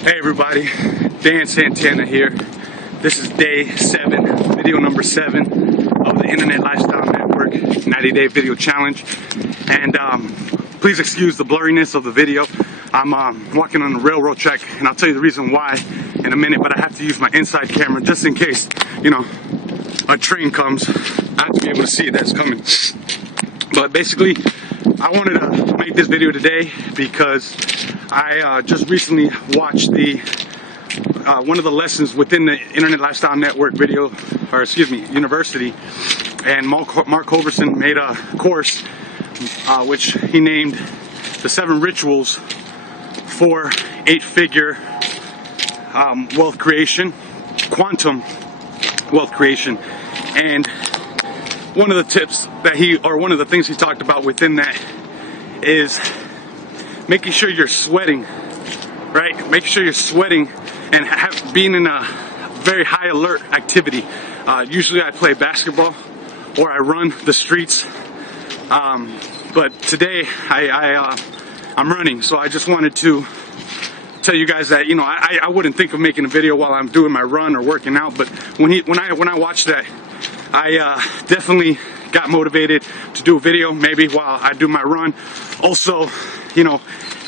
Hey everybody, Dan Santana here. This is day 7, video number 7 of the Internet Lifestyle Network 90-Day Video Challenge. And please excuse the blurriness of the video. I'm walking on the railroad track, and I'll tell you the reason why in a minute, but I have to use my inside camera just in case, you know, a train comes. I have to be able to see that's coming. But basically, I wanted to make this video today because I just recently watched the one of the lessons within the Internet Lifestyle Network university, and Mark Hoverson made a course which he named the 7 rituals for 8-figure wealth creation, quantum wealth creation. And one of the tips that one of the things he talked about within that is making sure you're sweating, right? Making sure you're sweating and being in a very high alert activity. Usually I play basketball or I run the streets, but today I'm running. So I just wanted to tell you guys that, you know, I wouldn't think of making a video while I'm doing my run or working out, but when I watched that, I definitely got motivated to do a video maybe while I do my run. Also, you know,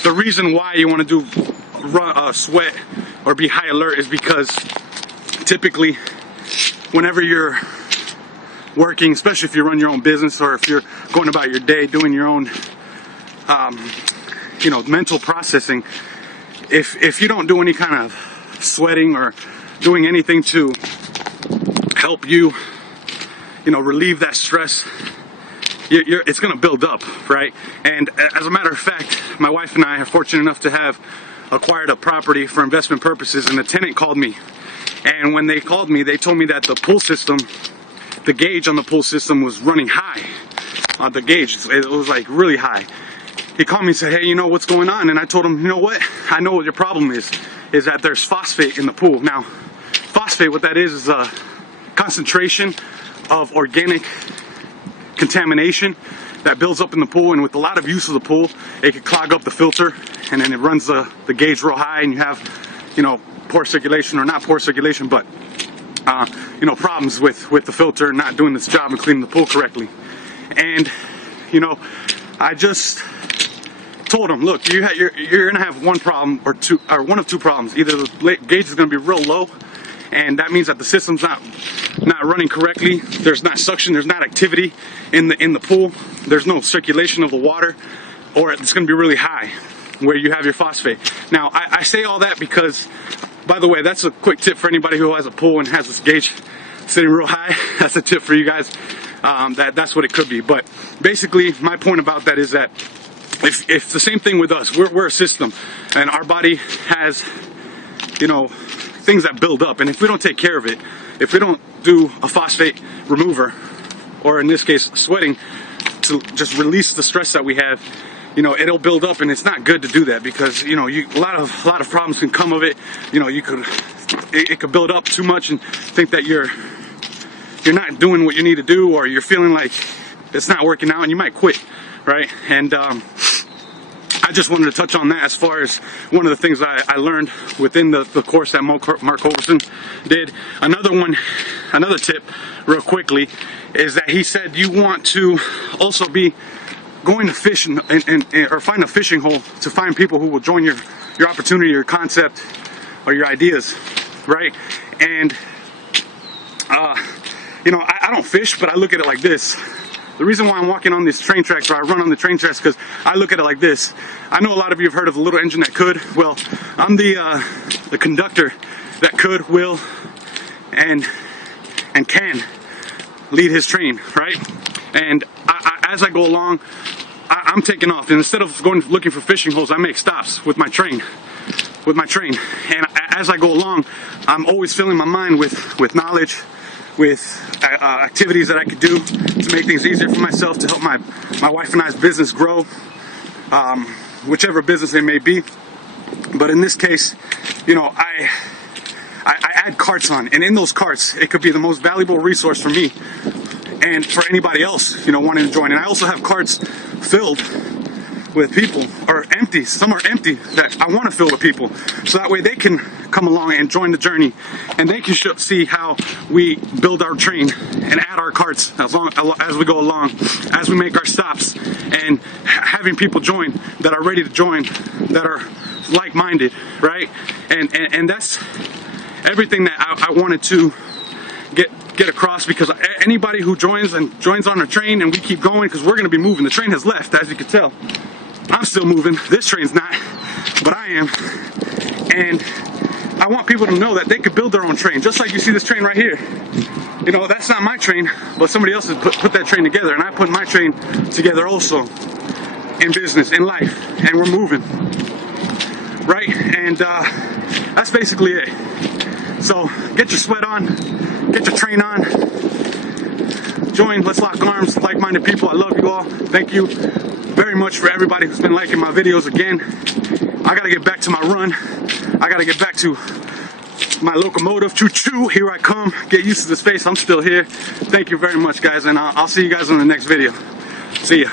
the reason why you want to do sweat or be high alert is because typically whenever you're working, especially if you run your own business or if you're going about your day doing your own you know, mental processing, if you don't do any kind of sweating or doing anything to help you, you know, relieve that stress, it's going to build up, right? And as a matter of fact, my wife and I are fortunate enough to have acquired a property for investment purposes, and the tenant called me. And when they called me, they told me that the pool system, the gauge on the pool system was running high. The gauge, it was like really high. He called me and said, hey, you know what's going on? And I told him, you know what? I know what your problem is that there's phosphate in the pool. Now, phosphate, what that is a concentration of organic contamination that builds up in the pool, and with a lot of use of the pool, it could clog up the filter, and then it runs the gauge real high, and you have, you know, poor circulation, or not poor circulation, but you know, problems with the filter not doing its job and cleaning the pool correctly. And you know, I just told him, look, you're gonna have one problem or two, or one of two problems. Either the gauge is gonna be real low, and that means that the system's not running correctly. There's not suction, there's not activity in the pool, there's no circulation of the water, or it's going to be really high where you have your phosphate. Now I say all that because, by the way, that's a quick tip for anybody who has a pool and has this gauge sitting real high. That's a tip for you guys. That's what it could be. But basically my point about that is that if the same thing with us, we're a system, and our body has, you know, things that build up, and if we don't take care of it, if we don't do a phosphate remover, or in this case sweating, to just release the stress that we have, you know, it'll build up, and it's not good to do that because, you know, a lot of problems can come of it. You know, it could build up too much and think that you're not doing what you need to do, or you're feeling like it's not working out, and you might quit, right? And I just wanted to touch on that as far as one of the things I learned within the course that Mark Hoverson did. Another tip real quickly is that he said you want to also be going to fish or find a fishing hole to find people who will join your opportunity, your concept, or your ideas, right? And you know, I don't fish, but I look at it like this. The reason why I'm walking on these train tracks, or I run on the train tracks, because I look at it like this. I know a lot of you have heard of the little engine that could. Well, I'm the conductor that could, will, and can lead his train, right? And as I go along, I'm taking off, and instead of going looking for fishing holes, I make stops with my train. And as I go along, I'm always filling my mind with knowledge, with activities that I could do to make things easier for myself, to help my wife and I's business grow, whichever business it may be. But in this case, you know, I add carts on, and in those carts, it could be the most valuable resource for me and for anybody else, you know, wanting to join. And I also have carts filled with people, or empty. Some are empty that I want to fill with people, so that way they can come along and join the journey, and they can see how we build our train and add our carts as we go along, as we make our stops, and having people join that are ready to join, that are like-minded, right? And that's everything that I wanted to get across, because anybody who joins on a train, and we keep going, because we're going to be moving. The train has left, as you can tell. I'm still moving. This train's not, but I am. And I want people to know that they could build their own train, just like you see this train right here. You know, that's not my train, but somebody else has put that train together, and I put my train together also, in business, in life, and we're moving, right? And that's basically it. So get your sweat on, get your train on, join, let's lock arms, like-minded people. I love you all. Thank you very much for everybody who's been liking my videos. Again, I gotta get back to my run. I gotta get back to my locomotive. Choo-choo, here I come. Get used to the space. I'm still here. Thank you very much, guys, and I'll see you guys on the next video. See ya.